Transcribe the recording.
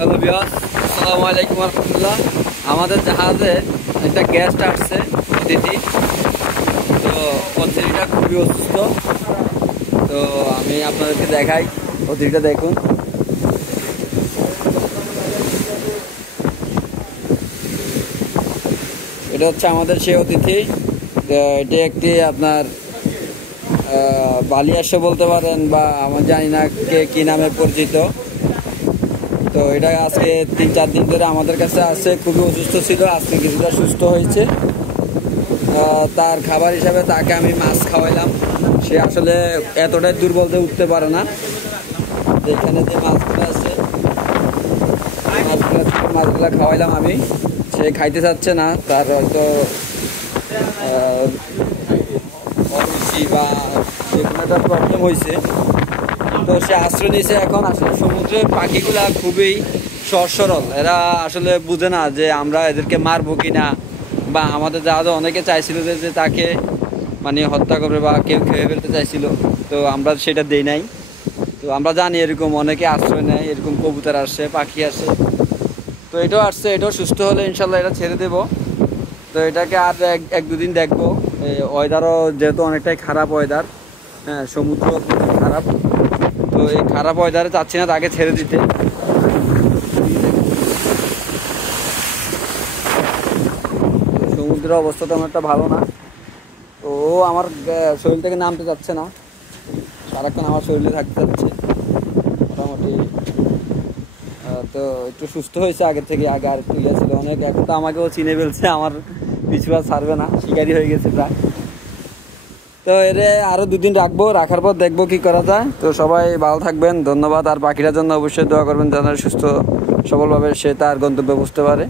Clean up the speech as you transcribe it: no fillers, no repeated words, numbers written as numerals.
Hello viewers, আসসালামু আলাইকুম রাহমাতুল্লাহ। আমাদের জাহাজে একটা গেস্ট আসছে, অতিথি। তো অতিথিটা খুবই অসুস্থ। তো আমি আপনাদেরকে দেখাই, অতিথিটা দেখুন। এটা হচ্ছে আমাদের সেই অতিথি। তো এটি একটি আপনার বালিয়াস বলতে পারেন, বা আমার জানি না কে কি নামে পরিচিত। তো এটা আজকে 3-4 দিন ধরে আমাদের কাছে আছে। খুবই অসুস্থ ছিল, আজকে কিছুটা সুস্থ হয়েছে। তার খাবার হিসাবে তাকে আমি মাছ খাওয়াইলাম। সে আসলে এতটাই দুর্বল যে উঠতে পারে না। এখানে যে মাছগুলো আছে, মাছগুলো খাওয়াইলাম আমি। সে খাইতে চাচ্ছে না, তার হয়তো অরুচি বা যে কোনো একটা প্রবলেম হয়েছে। তো সে আশ্রয় নিয়েছে। এখন আসলে সমুদ্রের পাখিগুলা খুবই সহজ সরল, এরা আসলে বুঝে না যে আমরা এদেরকে মারবো কিনা, বা আমাদের জাহাজে অনেকে চাইছিল যে তাকে মানে হত্যা করবে বা কেউ খেয়ে ফেলতে চাইছিল। তো আমরা সেটা দেই নাই। তো আমরা জানি এরকম অনেকে আশ্রয় নেয়, এরকম কবুতর আসে, পাখি আসে। তো এটাও আসছে, এটাও সুস্থ হলে ইনশাল্লাহ এটা ছেড়ে দেব। তো এটাকে আর এক দুদিন দেখবো। ওয়েদারও যেহেতু অনেকটাই খারাপ ওয়েদার, হ্যাঁ, সমুদ্র খারাপ। তো এই খারাপ ওয়েদারে চাচ্ছি না তাকে ছেড়ে দিতে। সমুদ্রের অবস্থা তেমন একটা ভালো না। তো ও আমার শরীর থেকে নামতে চাচ্ছে না, সারাক্ষণ আমার শরীরে থাকতে চাচ্ছে মোটামুটি। তো একটু সুস্থ হয়েছে আগের থেকে। আগে আর একটু ইয়ে ছিল অনেক, এখন তো আমাকেও চিনে ফেলছে, আমার পিছু আর ছাড়বে না, শিকারি হয়ে গেছে প্রায়। তো এর আরও 2 দিন রাখবো, রাখার পর দেখবো কি করা যায়। তো সবাই ভালো থাকবেন, ধন্যবাদ। আর পাখিটার জন্য অবশ্যই দোয়া করবেন যেন সুস্থ সবলভাবে সে তার গন্তব্যে পৌঁছতে পারে।